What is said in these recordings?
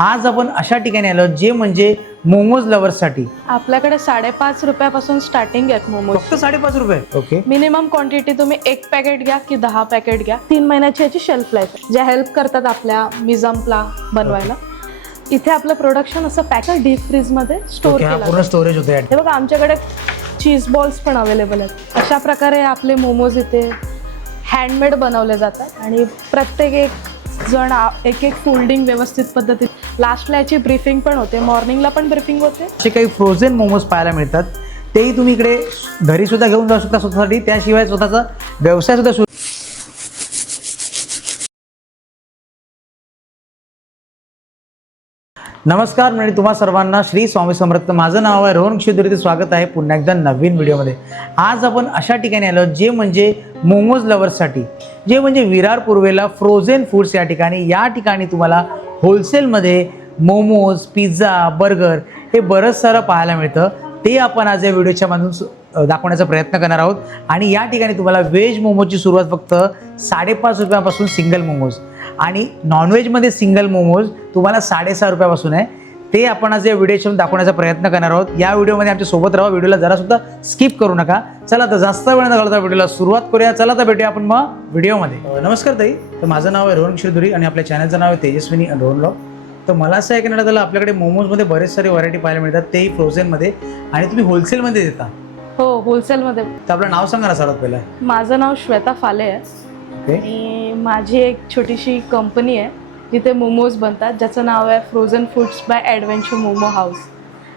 आज आपण अशा ठिकाणी आलो जे म्हणजे मोमोज लवर्ससाठी. आपल्याकडे 5.5 रुपयापासून स्टार्टिंग आहेत मोमोज. फक्त 5.5 रुपये. ओके. मिनिमम क्वांटिटी तुम्ही 1 पॅकेट घ्या की 10 पॅकेट घ्या. 3 महिन्याची याची शेल्फ लाईफ आहे, ज्या हेल्प करतात आपल्या मिझम्पला बनवायला. इथे आपलं प्रोडक्शन असं पॅकेट डीप फ्रीज मध्ये स्टोअर केलं. पूर्ण स्टोरेज होते. हे बघा, आमच्याकडे चीज बॉल्स पण अवेलेबल आहेत. अशा प्रकारे आपले मोमोज इथे हँडमेड बनवले जातात आणि प्रत्येक एक जण एक फोल्डिंग व्यवस्थित पद्धतीत. लास्टला याची ब्रीफिंग पण होते, मॉर्निंगला पण ब्रीफिंग होते. असे काही फ्रोझन मोमोज पाहायला मिळतात, तेही तुम्ही इकडे घरी सुद्धा घेऊन जाऊ शकता स्वतःसाठी. त्याशिवाय स्वतःचा व्यवसाय सुद्धा सुरू. नमस्कार म्हणजे तुम्हा सर्वांना श्री स्वामी समर्थ. माझं नाव आहे रोहन क्षुद्री. स्वागत आहे पुन्हा एकदा नवीन व्हिडिओमध्ये. आज आपण अशा ठिकाणी आलो जे म्हणजे मोमोज लवर्ससाठी, जे म्हणजे विरार पूर्वेला फ्रोझन फूड्स. या ठिकाणी तुम्हाला होलसेलमध्ये मोमोज, पिझ्झा, बर्गर हे बरंच सारं पाहायला मिळतं. ते आपण आज या व्हिडिओच्या मधून दाखवण्याचा प्रयत्न करणार आहोत. आणि या ठिकाणी तुम्हाला व्हेज मोमोजची सुरुवात फक्त 5.5 रुपयापासून सिंगल मोमोज, आणि नॉनव्हेजमध्ये सिंगल मोमोज तुम्हाला 6.5 रुपयापासून आहे. ते आपण आज या व्हिडिओच्या दाखवण्याचा प्रयत्न करणार आहोत. या व्हिडिओमध्ये आमच्या सोबत राहा. व्हिडिओला जरासुद्धा स्किप करू नका. चला तर जास्त वेळ न घालता व्हिडिओला सुरुवात करूया. चला तर भेटूया आपण मग व्हिडिओमध्ये. नमस्कार ताई. तर माझं नाव आहे रोहन क्षुद्री आणि आपल्या चॅनलचं नाव आहे तेजस्विनी रोहन ब्लॉग. तर मला असं ऐकण्यात आलं आपल्याकडे मोमोजमध्ये बरेच सारे व्हरायटी पाहायला मिळतात, तेही फ्रोझनमध्ये, आणि तुम्ही होलसेलमध्ये देता. हो, होलसेलमध्ये. तर आपलं नाव सांगा ना सर्वात पहिला. माझं नाव श्वेता फाले आहे आणि माझी एक छोटीशी कंपनी आहे जिथे मोमोज बनतात, ज्याचं नाव आहे frozen foods by adventure momo house.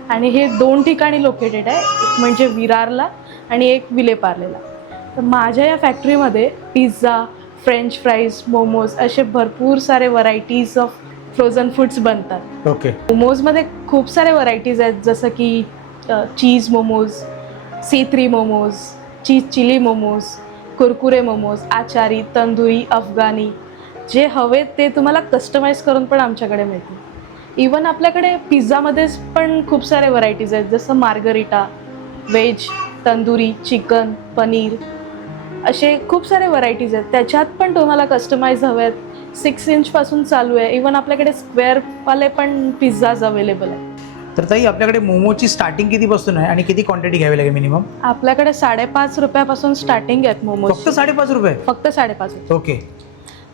आणि हे 2 ठिकाणी लोकेटेड आहे, एक म्हणजे विरारला आणि एक विलेपार्लेला. तर माझ्या या फॅक्टरीमध्ये पिझ्झा, फ्रेंच फ्राईज, मोमोज असे भरपूर सारे व्हरायटीज ऑफ फ्रोझन फूड्स बनतात. ओके. मोमोजमध्ये खूप सारे व्हरायटीज आहेत, जसं की cheese momos, C3 momos, cheese chilli momos, Kurkure momos, achari, tandoori, अफगाणी. जे हवे ते तुम्हाला कस्टमाइज करून पण आमच्याकडे मिळतील. इवन आपल्याकडे पिझ्झामध्येच पण खूप सारे व्हरायटीज आहेत, जसं margherita, veg, tandoori, chicken, paneer, असे खूप सारे व्हरायटीज आहेत. त्याच्यात पण तुम्हाला कस्टमाइज हवे आहेत. 6 इंचपासून चालू आहे. इवन आपल्याकडे स्क्वेअरवाले पण पिझ्झाज अवेलेबल आहेत. तर ताई, आपल्याकडे मोमोची स्टार्टिंग कितीपासून आहे आणि किती क्वांटिटी घ्यावी लागेल मिनिमम? आपल्याकडे 5.5 रुपयापासून स्टार्टिंग आहेत मोमोज. फक्त 5.5 रुपये? फक्त 5.5. ओके.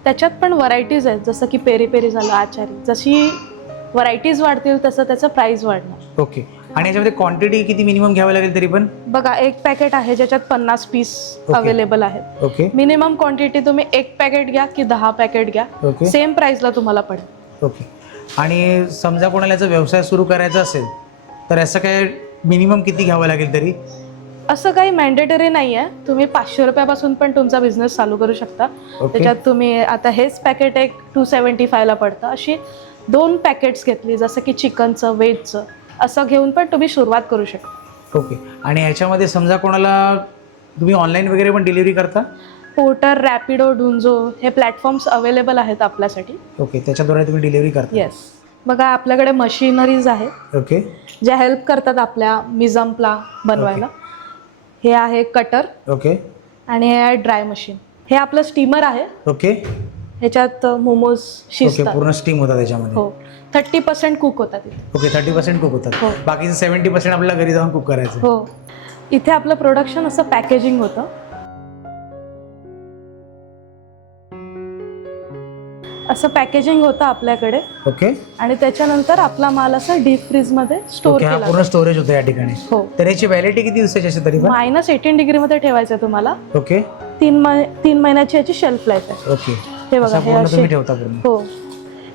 त्याच्यात पण व्हरायटीज आहेत, जसं की पेरी पेरी झालं, आचारी. जशी व्हरायटीज वाढतील तसं त्याचं प्राईस वाढणार. ओके. आणि याच्यामध्ये क्वांटिटी किती मिनिमम घ्यावी लागेल तरी पण? बघा, 1 पॅकेट आहे ज्याच्यात 50 पीस अवेलेबल आहेत. ओके. मिनिमम क्वांटिटी तुम्ही 1 पॅकेट घ्या की 10 पॅकेट घ्या, ओके. सेम प्राईसला तुम्हाला पडेल. ओके. आणि समजा कोणाला याचा व्यवसाय सुरू करायचा असेल तर याचं काय मिनिमम किती घ्यावं लागेल तरी? असं काही मॅन्डेटरी नाही आहे. तुम्ही 500 रुपयापासून पण तुमचा बिझनेस चालू करू शकता. त्याच्यात तुम्ही आता हेच पॅकेट एक 275ला पडतं. अशी 2 पॅकेट्स घेतली, जसं की चिकनचं, व्हेजचं, असं घेऊन पण तुम्ही सुरुवात करू शकता. ओके. आणि ह्याच्यामध्ये समजा कोणाला तुम्ही ऑनलाईन वगैरे पण डिलिव्हरी करता? पोर्टर, रॅपिडो, डुंझो हे प्लॅटफॉर्म्स अवेलेबल आहेत आपल्यासाठी. ओके. त्याच्याद्वारे तुम्ही डिलिव्हरी करता? येस. बघा, आपल्याकडे मशिनरीज आहेत. ओके. ज्या हेल्प करतात आपल्या मिझम्पला बनवायला. हे आहे कटर. ओके. आणि हे आहे ड्राय मशीन. हे आपलं स्टीमर आहे. ओके. ह्याच्यात मोमोज शिजतात. पूर्ण स्टीम होतात त्याच्यामध्ये? हो. 30% कुक होतात इथे. ओके. 30% कुक होतात. हो. बाकीचं 70% आपल्याला घरी जाऊन कुक करायचं? हो. इथे आपलं प्रोडक्शन असं पॅकेजिंग होतं. असं पॅकेजिंग होतं आपल्याकडे. ओके. आणि त्याच्यानंतर आपला माल असं डीप फ्रीजमध्ये स्टोअर केला. पूर्ण स्टोरेज होतं या ठिकाणी? हो. तर याची व्हॅलिडिटी किती दिवसाची असते तरी? -18 डिग्रीमध्ये ठेवायचं तुम्हाला. ओके. 3 महिन्याची याची शेल्फ लाईफ आहे. ओके. हे बघा, हे असे ठेवता पूर्ण? हो.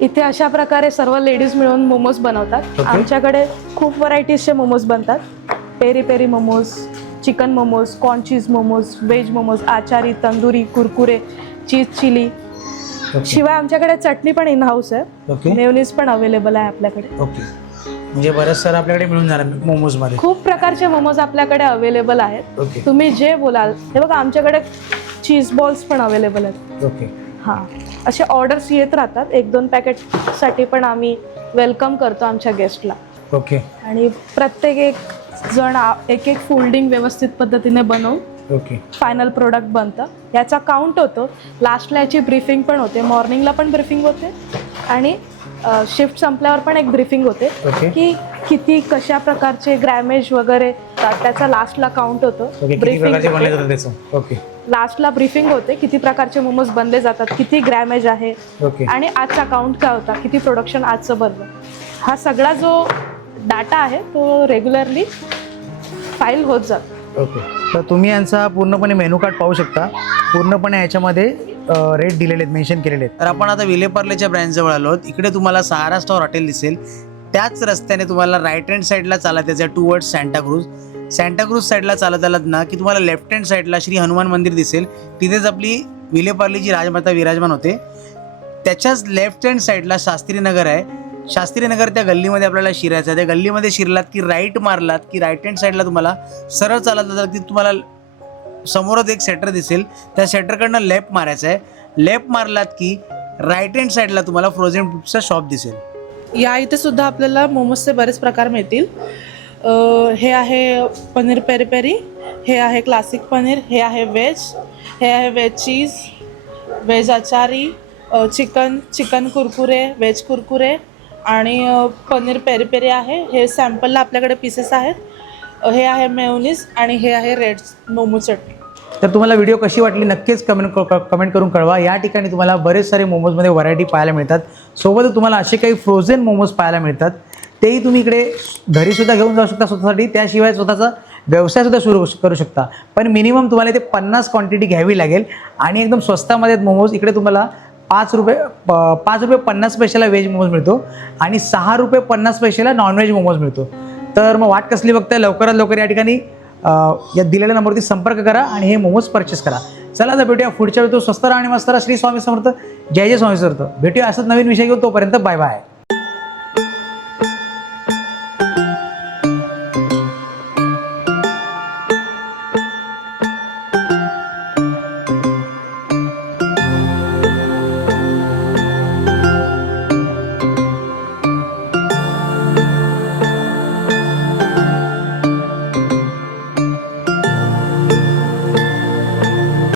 इथे अशा प्रकारे सर्व लेडीज मिळून मोमोज बनवतात. आमच्याकडे खूप व्हरायटीजचे मोमोज बनतात. Peri peri momos, chicken momos, corn cheese momos, veg momos, achari, tandoori, Kurkure, cheese chilli. शिवाय आमच्याकडे चटणी पण इन हाऊस आहे. मेयोनीज पण अवेलेबल आहे आपल्याकडे. ओके. म्हणजे बरंच सर आपल्याकडे मिळून जाणार मोमोज मध्ये? खूप प्रकारचे मोमोज आपल्याकडे अवेलेबल आहेत. ओके. तुम्ही जे बोलाल. हे बघा, आमच्याकडे चीज बॉल्स पण अवेलेबल आहेत. ओके. हां, असे ऑर्डर्स येत राहतात. 1-2 पॅकेटसाठी पण आम्ही वेलकम करतो आमच्या गेस्टला. ओके. आणि प्रत्येक एक जण एक फोल्डिंग व्यवस्थित पद्धतीने बनवून ओके फायनल प्रोडक्ट बनतं. याचा काउंट होतो. लास्टला याची ब्रीफिंग पण होते, मॉर्निंगला पण ब्रीफिंग होते आणि शिफ्ट संपल्यावर पण एक ब्रीफिंग होते ओके. की किती कशा प्रकारचे ग्रॅमेज वगैरे त्याचा लास्टला काउंट होतं. ओके, किती प्रकारचे बनले जातात त्याचं. ओके लास्टला ब्रीफिंग होते किती प्रकारचे मोमोज बनले जातात, किती ग्रॅमेज आहे ओके आणि आजचा काउंट काय होता, किती प्रोडक्शन आजचं बनलं. हा सगळा जो डाटा आहे तो रेग्युलरली फाईल होत जातो. ओके. तर तुम्ही यांचा पूर्णपणे मेनू कार्ड पाहू शकता. पूर्णपणे याच्यामध्ये रेट दिलेले आहेत, मेन्शन केलेले आहेत. तर आपण आता विलेपार्लेच्या ब्रँचजवळ आलो आहोत. इकडे तुम्हाला सहारा स्टॉर हॉटेल दिसेल. त्याच रस्त्याने तुम्हाला राईट हँड साईडला चालत यायचं टुवर्ड्स सँटाक्रूज. सँटाक्रूज साईडला चालत आलात ना की तुम्हाला लेफ्ट हँड साईडला श्री हनुमान मंदिर दिसेल. तिथेच आपली विलेपार्लेची राजमाता विराजमान होते. त्याच्याच लेफ्ट हँड साईडला शास्त्रीनगर आहे. शास्त्रीनगर त्या गल्लीमध्ये आपल्याला शिरायचं आहे. त्या गल्लीमध्ये शिरलात की राईट मारलात की राईट हँड साईडला तुम्हाला सरळ चालत जातात की तुम्हाला समोरच एक सेटर दिसेल. त्या सेटरकडनं लेफ्ट मारायचं आहे. लेफ्ट मारलात की राईट हँड साईडला तुम्हाला फ्रोझन फूड्सचा शॉप दिसेल. या इथे सुद्धा आपल्याला मोमोजचे बरेच प्रकार मिळतील. हे आहे पनीर पेरी पेरी, हे आहे क्लासिक पनीर, हे आहे व्हेज, हे आहे veg cheese, veg achari, chicken Kurkure, veg Kurkure आणि पनीर पेरी पेरी आहे. हे सॅम्पलला आपल्याकडे पीसेस आहेत. हे आहे मेयोनीज आणि हे आहे रेड मोमो चटणी. तर तुम्हाला व्हिडिओ कशी वाटली नक्कीच कमेंट करून कळवा. या ठिकाणी तुम्हाला बरेच सारे मोमोजमध्ये व्हरायटी पाहायला मिळतात. सोबतच तुम्हाला असे काही फ्रोझन मोमोज पाहायला मिळतात. तेही तुम्ही इकडे घरीसुद्धा घेऊन जाऊ शकता स्वतःसाठी. त्याशिवाय स्वतःचा व्यवसायसुद्धा सुरू करू शकता. पण मिनिमम तुम्हाला इथे 50 क्वांटिटी घ्यावी लागेल आणि एकदम स्वस्तामध्ये मोमोज. इकडे तुम्हाला 5 रुपये 50 पैशाला व्हेज मोमोज मिळतो आणि 6 रुपये 50 पैशाला नॉनव्हेज मोमोज मिळतो. तर मग वाट कसली बघताय, लवकरात लवकर या ठिकाणी या दिलेल्या नंबरवरती संपर्क करा आणि हे मोमोज परचेस करा. चला तर भेटूया पुढच्या वेळी. तो स्वस्त राहा आणि मस्त राहा. श्री स्वामी समर्थ. जय जय स्वामी समर्थ. भेटूया असंच नवीन विषय घेऊन. तोपर्यंत बाय बाय.